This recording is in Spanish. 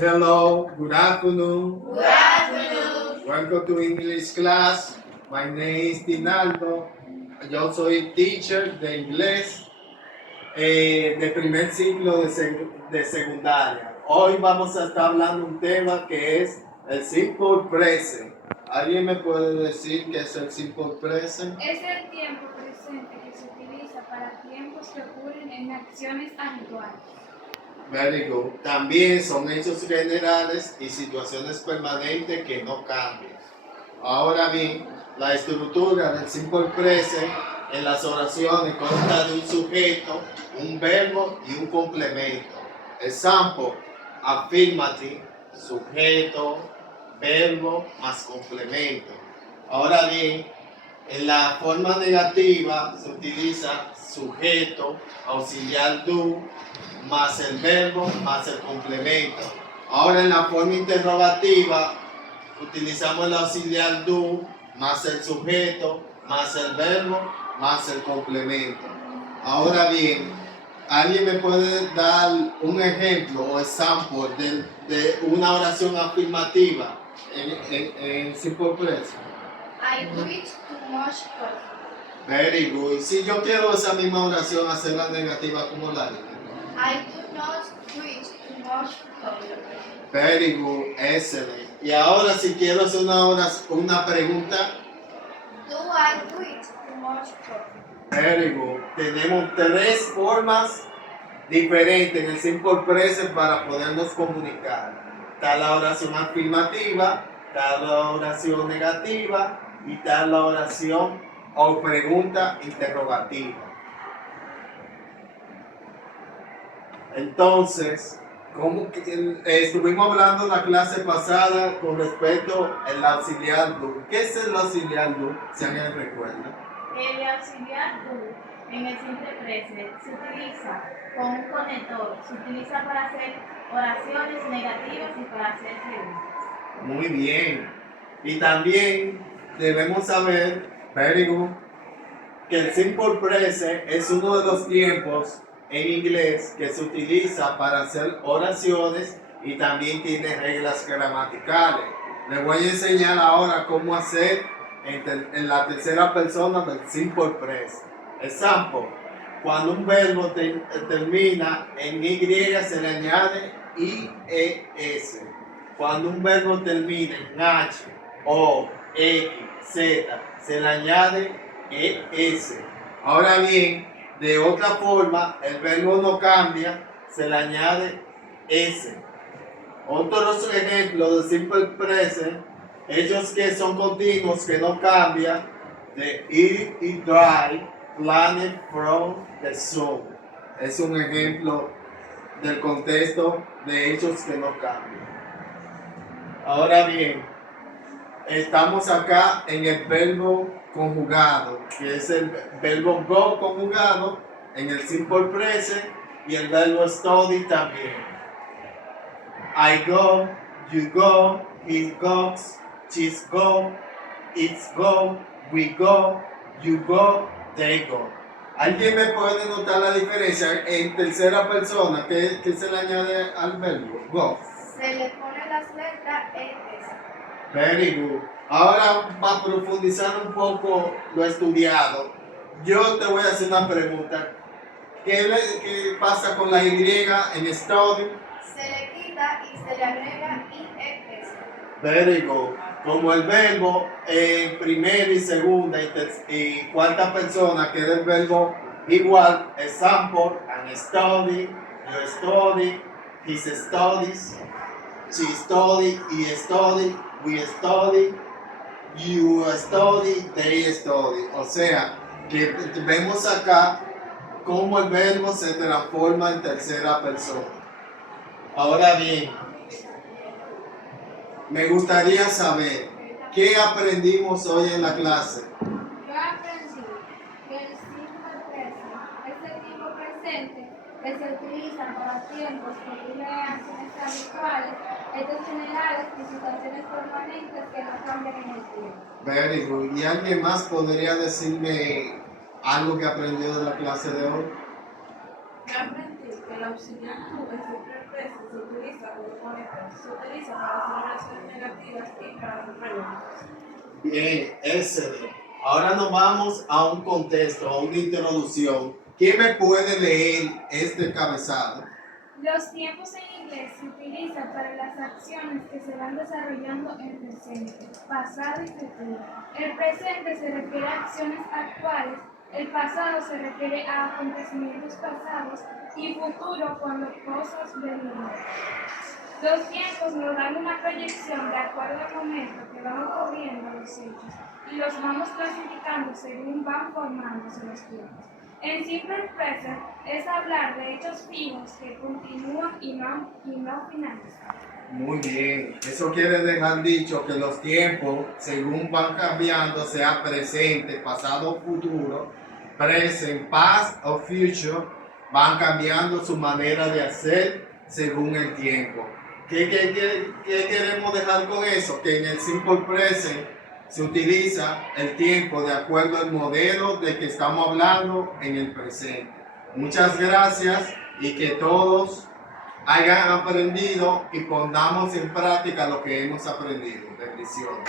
Hello, good afternoon. Good afternoon. Welcome to English class. My name is Dinaldo. Yo soy teacher de inglés de primer ciclo de secundaria. Hoy vamos a estar hablando un tema que es el simple present. ¿Alguien me puede decir qué es el simple present? Es el tiempo presente que se utiliza para tiempos que ocurren en acciones habituales. Very good. También son hechos generales y situaciones permanentes que no cambian. Ahora bien, la estructura del simple present en las oraciones consta de un sujeto, un verbo y un complemento. Example, affirmative, sujeto, verbo más complemento. Ahora bien, en la forma negativa se utiliza sujeto, auxiliar do, más el verbo, más el complemento. Ahora en la forma interrogativa utilizamos el auxiliar do, más el sujeto, más el verbo, más el complemento. Ahora bien, ¿alguien me puede dar un ejemplo o example de una oración afirmativa en simple present? I drink too much coffee. Very good. Si yo quiero esa misma oración hacerla negativa, ¿cómo la digo? I do not drink too much coffee. Very good, excellent. Y ahora si quiero hacer una pregunta, Do I drink too much coffee? very good. Tenemos tres formas diferentes en el simple present para podernos comunicar. Está la oración afirmativa, está la oración negativa y está la oración o pregunta interrogativa. Entonces, estuvimos hablando en la clase pasada con respecto al auxiliar do. ¿Qué es el auxiliar do? Si alguien recuerda. El auxiliar do en el simple presente se utiliza con un conector, se utiliza para hacer oraciones negativas y para hacer preguntas. Muy bien. Y también debemos saber, very good, que el simple present es uno de los tiempos en inglés que se utiliza para hacer oraciones y también tiene reglas gramaticales. Les voy a enseñar ahora cómo hacer en la tercera persona del simple present. Example, cuando un verbo termina en Y se le añade IES. Cuando un verbo termina en H, O, X, Z, se le añade ES. Ahora bien, de otra forma, el verbo no cambia, se le añade S. Otros ejemplos de simple present, ellos que son continuos, que no cambian, de eat y drive, planet from the sun. Es un ejemplo del contexto de hechos que no cambian. Ahora bien, estamos acá en el verbo conjugado, que es el verbo go conjugado en el simple present y el verbo study también. I go, you go, he goes, she's go, it's go, we go, you go, they go. ¿Alguien me puede notar la diferencia en tercera persona? ¿Qué se le añade al verbo? Go. Se le pone las letras ES. Very good. Ahora, para profundizar un poco lo estudiado, yo te voy a hacer una pregunta. ¿Qué pasa con la Y en study? Se le quita y se le agrega IES. Very good. Como el verbo en primera y segunda y cuarta persona queda el verbo igual, example, and study, you study, his studies, she study, he study, we study, you study, they study. O sea, que vemos acá cómo el verbo se transforma en tercera persona. Ahora bien, me gustaría saber qué aprendimos hoy en la clase. Yo aprendí que el simple presente es el tiempo presente que se utiliza para tiempos que ocurren acciones habituales, hechos generales y situaciones permanentes que no cambian en el tiempo. Very good. ¿Y alguien más podría decirme algo que aprendió de la clase de hoy? Yo aprendí que el auxiliar do en simple presente se utiliza grupo de se utiliza para hacer relaciones negativas y para hacer preguntas. Bien, excelente. Ahora nos vamos a un contexto, a una introducción. ¿Quién me puede leer este cabezado? Los tiempos en inglés se utilizan para las acciones que se van desarrollando en presente, pasado y futuro. El presente se refiere a acciones actuales, el pasado se refiere a acontecimientos pasados y futuro cuando cosas venideras. Los tiempos nos dan una proyección de acuerdo al momento que van ocurriendo los hechos y los vamos clasificando según van formándose los tiempos. En simple present es hablar de hechos fijos que continúan y no finalizan. Muy bien. Eso quiere dejar dicho que los tiempos, según van cambiando, sea presente, pasado o futuro, present, past o future, van cambiando su manera de hacer según el tiempo. ¿Qué queremos dejar con eso? Que en el simple present se utiliza el tiempo de acuerdo al modelo del que estamos hablando en el presente. Muchas gracias y que todos hayan aprendido y pongamos en práctica lo que hemos aprendido. Bendiciones.